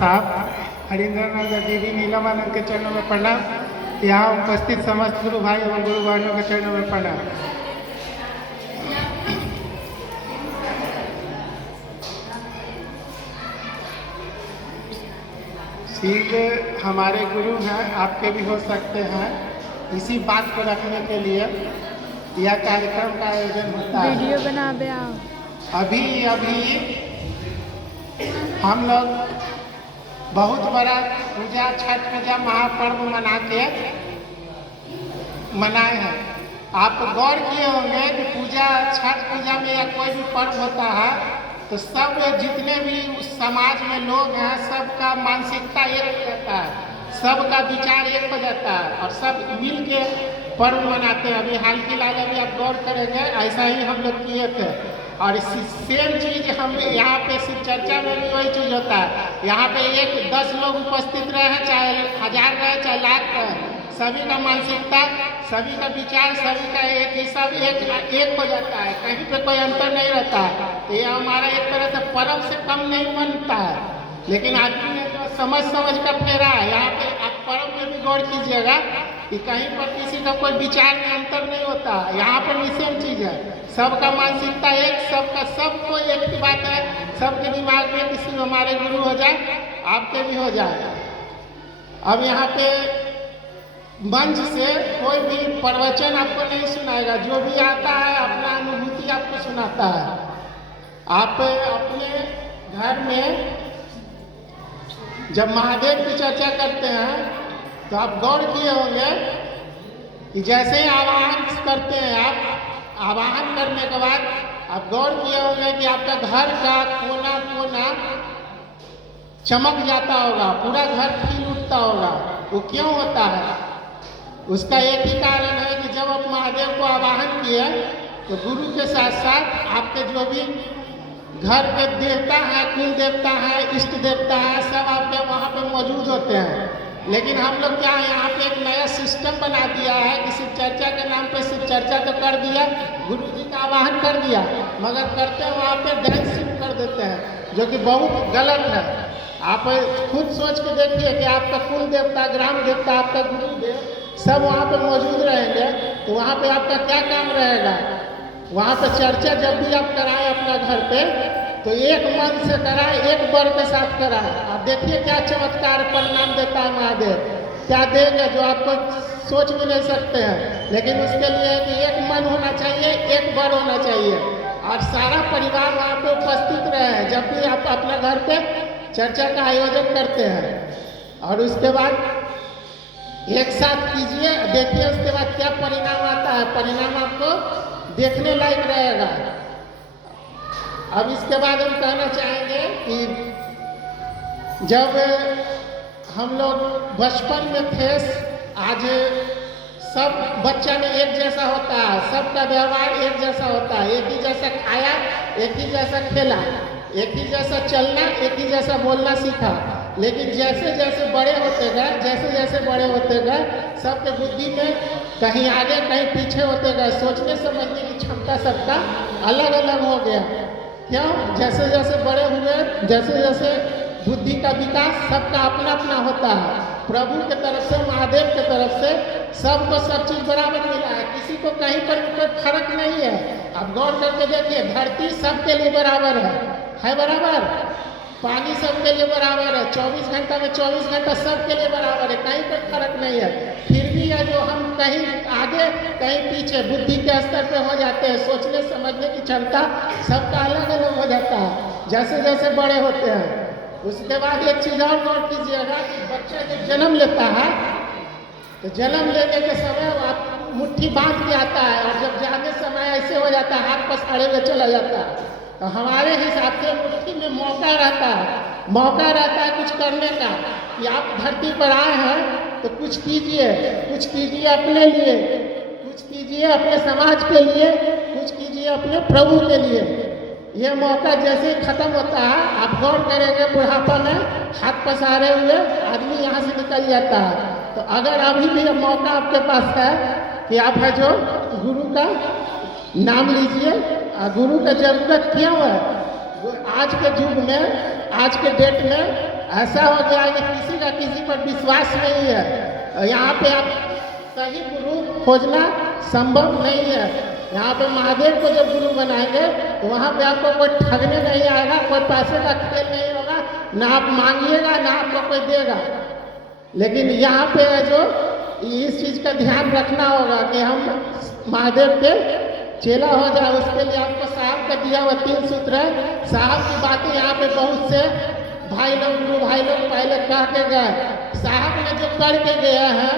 साहब हरिंद्रनाथ दीदी नीलमानंद के चरणों में प्रणाम। यहाँ उपस्थित समस्त गुरु भाई एवं गुरु बहनों के चरणों में प्रणाम। शिव हमारे गुरु हैं, आपके भी हो सकते हैं। इसी बात को रखने के लिए यह कार्यक्रम का आयोजन होता है। वीडियो बना बे अभी हम लोग बहुत बड़ा पूजा, छठ पूजा महापर्व मनाए हैं। आप गौर किए होंगे कि पूजा, छठ पूजा में या कोई भी पर्व होता है तो सब जितने भी उस समाज में लोग हैं सबका मानसिकता एक हो जाता है, सबका विचार एक हो जाता है और सब मिल के पर्व मनाते हैं। अभी हाल फिलहाल अभी आप गौर करेंगे ऐसा ही हम लोग किए थे। और सेम चीज़ हम यहाँ पे शिव चर्चा में भी वही चीज़ होता है। यहाँ पे 10 लोग उपस्थित रहे, चाहे 1000 रहे, चाहे लाख रहे, सभी का मानसिकता, सभी का विचार, सभी का एक ही सब एक हो जाता है, कहीं पे कोई अंतर नहीं रहता है। तो ये हमारा एक तरह से पर्व से कम नहीं बनता है। लेकिन आदमी ने जो समझ का फेरा है, यहाँ पे आप पर्व में भी गौर कीजिएगा कि कहीं पर किसी का कोई विचार में अंतर नहीं होता। यहाँ पर भी सेम चीज़ है, सबका मानसिकता एक, सबको एक ही बात है, सबके दिमाग में किसी हमारे गुरु हो जाए, आपके भी हो जाए। अब यहाँ पे मंच से कोई भी प्रवचन आपको नहीं सुनाएगा, जो भी आता है अपना अनुभूति आपको सुनाता है। आप अपने घर में जब महादेव की चर्चा करते हैं तो आप गौर किए होंगे कि जैसे ही आवाहन करते हैं, आप आवाहन करने के बाद आप गौर किए होंगे कि आपका घर का कोना कोना चमक जाता होगा, पूरा घर खिल उठता होगा। वो क्यों होता है? उसका एक ही कारण है कि जब आप महादेव को आवाहन किए तो गुरु के साथ साथ आपके जो भी घर के देवता है, कुल देवता है, इष्ट देवता है, सब आपके वहाँ पे मौजूद होते हैं। लेकिन हम लोग क्या है, यहाँ पे एक नया सिस्टम बना दिया है कि शिव चर्चा के नाम पे शिव चर्चा तो कर दिया, गुरु जी का आवाहन कर दिया, मगर करते वहाँ पे डांस कर देते हैं, जो कि बहुत गलत है। आप खुद सोच के देखिए कि आपका कुल देवता, ग्राम देवता, आपका गुरुदेव सब वहाँ पे मौजूद रहेंगे तो वहाँ पे आपका क्या काम रहेगा? वहाँ पे चर्चा जब भी आप कराएं अपना घर पे तो एक मन से कराएं, एक बर के साथ कराएं। आप देखिए क्या चमत्कार परिणाम देता है महादेव, क्या देंगे जो आपको सोच भी नहीं सकते हैं। लेकिन उसके लिए कि एक मन होना चाहिए, एक बर होना चाहिए और सारा परिवार वहाँ पे उपस्थित रहे जब भी आप अपना घर पे चर्चा का आयोजन करते हैं। और उसके बाद एक साथ कीजिए, देखिए उसके बाद क्या परिणाम आता है। परिणाम आपको देखने लायक रहेगा। अब इसके बाद हम कहना चाहेंगे कि जब हम लोग बचपन में थे, आज सब बच्चा में एक जैसा होता है, सबका व्यवहार एक जैसा होता है, एक ही जैसा खाया, एक ही जैसा खेला, एक ही जैसा चलना, एक ही जैसा बोलना सीखा। लेकिन जैसे जैसे बड़े होते गए, सबके बुद्धि में कहीं आगे कहीं पीछे होते गए, सोचने समझने की क्षमता सबका अलग अलग हो गया। क्यों? जैसे जैसे बड़े हुए, जैसे जैसे बुद्धि का विकास सबका अपना अपना होता है। प्रभु के तरफ से, महादेव के तरफ से सबको सब चीज़ बराबर मिला है, किसी को कहीं पर कोई फर्क नहीं है। आप गौर करके देखिए, धरती सबके लिए बराबर है बराबर, पानी सबके लिए बराबर है, 24 घंटा में 24 घंटा सबके लिए बराबर है, कहीं पर फर्क नहीं है। फिर भी है जो हम कहीं आगे कहीं पीछे बुद्धि के स्तर पे हो जाते हैं, सोचने समझने की क्षमता सबका अलग अलग हो जाता है जैसे जैसे बड़े होते हैं। उसके बाद एक चीज़ और नोट कीजिएगा कि बच्चा जब जन्म लेता है तो जन्म लेने के समय आप मुट्ठी बांध के आता है और जब जाने समय ऐसे हो जाता है हाथ पसारे हुए चला जाता है। तो हमारे हिसाब से मुट्ठी में मौका रहता है कुछ करने का कि आप धरती पर आए हैं तो कुछ कीजिए अपने लिए, कुछ कीजिए अपने समाज के लिए, कुछ कीजिए अपने प्रभु के लिए। ये मौका जैसे ही खत्म होता है, आप गौर करेंगे बुढ़ापा में हाथ पसारे हुए आदमी यहाँ से निकल जाता है। तो अगर अभी भी मौका आपके पास है कि आप है जो गुरु का नाम लीजिए। गुरु का जरूरत क्यों है? आज के युग में, आज के डेट में ऐसा हो गया है कि किसी का किसी पर विश्वास नहीं है। यहाँ पे आप सही गुरु खोजना संभव नहीं है। यहाँ पे महादेव को जब गुरु बनाएंगे तो वहाँ पे आपको कोई ठगने नहीं आएगा, कोई पैसे का खेल नहीं होगा, ना आप मांगिएगा ना आपको कोई देगा। लेकिन यहाँ पे है जो इस चीज़ का ध्यान रखना होगा कि हम महादेव के चेला हो जाए। उसके लिए आपको साहब का दिया हुआ 3 सूत्र है। साहब की बातें यहाँ पे बहुत से भाई लोग गुरु भाई लोग पहले कह के गए। साहब ने जो करके गया है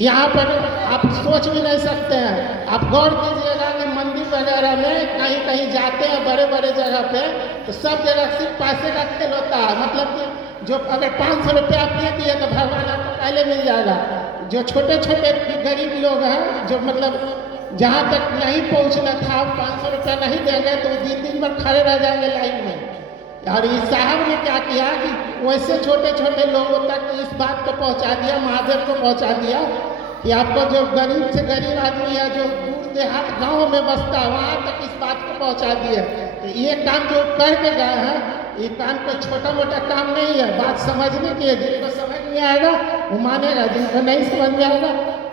यहाँ पर आप सोच भी नहीं सकते हैं। आप गौर कीजिएगा कि मंदिर वगैरह में कहीं कहीं जाते हैं बड़े बड़े जगह पे तो सब जगह सिर्फ पैसे का खेल होता है। मतलब कि जो अगर 500 रुपये आप दे दिए तो भगवान आपको पहले मिल जाएगा। जो छोटे छोटे गरीब लोग हैं जो मतलब जहाँ तक नहीं पहुँचना था 500 रुपया नहीं देंगे तो दिन दिन भर खड़े रह जाएंगे लाइन में। और इस साहब ने क्या किया कि वैसे छोटे छोटे लोगों तक इस बात को पहुंचा दिया, महादेव को पहुंचा दिया कि आपको जो गरीब से गरीब आदमी है जो दूर देहात गाँव में बसता है वहाँ तक इस बात को पहुंचा दिया। तो ये काम जो करके गए हैं ये काम कोई छोटा मोटा काम नहीं है। बात समझने की है। जिनको समझ में आएगा वो मानेगा, जिनको नहीं समझ में आएगा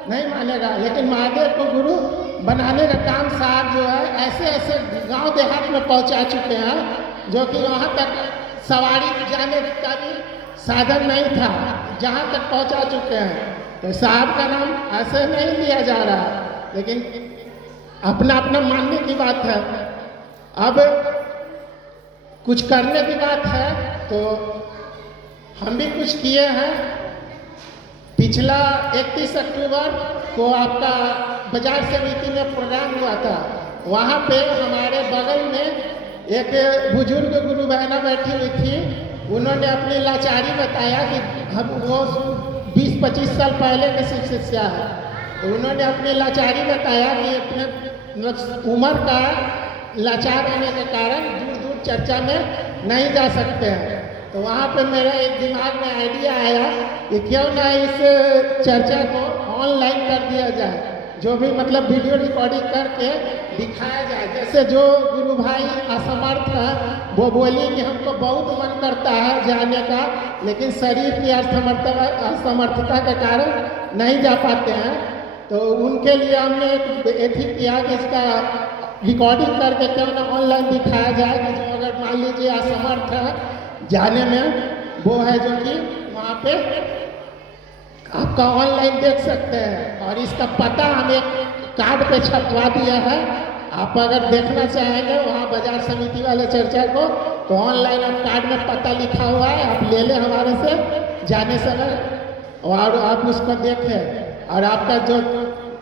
नहीं मानेगा। लेकिन महादेव को गुरु बनाने का काम साहब जो है ऐसे ऐसे गाँव देहात में पहुँचा चुके हैं जो कि वहाँ तक सवारी जाने का भी साधन नहीं था, जहाँ तक पहुँचा चुके हैं। तो साहब का नाम ऐसे नहीं लिया जा रहा, लेकिन अपना अपना मानने की बात है। अब कुछ करने की बात है तो हम भी कुछ किए हैं। पिछला 31 अक्टूबर को आपका बाजार समिति में प्रोग्राम हुआ था। वहाँ पे हमारे बगल में एक बुजुर्ग गुरु बहना बैठी हुई थी। उन्होंने अपनी लाचारी बताया कि हम वो 20-25 साल पहले के शिष्या है। तो उन्होंने अपनी लाचारी बताया कि अपने उम्र का लाचार होने के कारण दूर दूर चर्चा में नहीं जा सकते हैं। तो वहाँ पे मेरा एक दिमाग में आइडिया आया कि क्यों ना इस चर्चा को ऑनलाइन कर दिया जाए, जो भी मतलब वीडियो रिकॉर्डिंग करके दिखाया जाए। जैसे जो गुरु भाई असमर्थ है वो बोली कि हमको बहुत मन करता है जाने का, लेकिन शरीर की असमर्थता के कारण नहीं जा पाते हैं। तो उनके लिए हमने एक किया कि इसका रिकॉर्डिंग करके क्यों ना ऑनलाइन दिखाया जाए कि जो अगर मान लीजिए असमर्थ है जाने में वो है जो कि वहाँ पे आपका ऑनलाइन देख सकते हैं। और इसका पता हम एक कार्ड पे छपवा दिया है। आप अगर देखना चाहेंगे वहाँ बाजार समिति वाले चर्चा को तो ऑनलाइन आप कार्ड में पता लिखा हुआ है, आप ले लें हमारे से जाने समय और आप उसको देखें। और आपका जो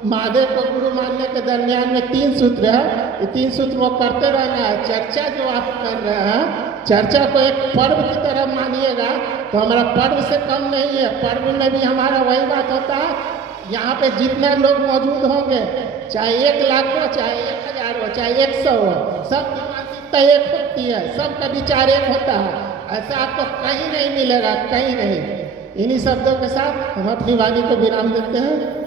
महादेव को गुरु मानने के दरमियान में 3 सूत्र है, ये 3 सूत्र वो करते रहना है। चर्चा जो आप कर रहे हैं चर्चा को एक पर्व की तरह मानिएगा तो हमारा पर्व से कम नहीं है। पर्व में भी हमारा वही बात होता है। यहाँ पे जितने लोग मौजूद होंगे, चाहे 1 लाख हो, चाहे 1000 हो, चाहे 100 हो, सबकी मानसिकता एक होती है, सबका विचार एक होता है। ऐसा आपको कहीं नहीं मिलेगा, कहीं नहीं। इन्हीं शब्दों के साथ हम अपनी वाणी को विराम देते हैं।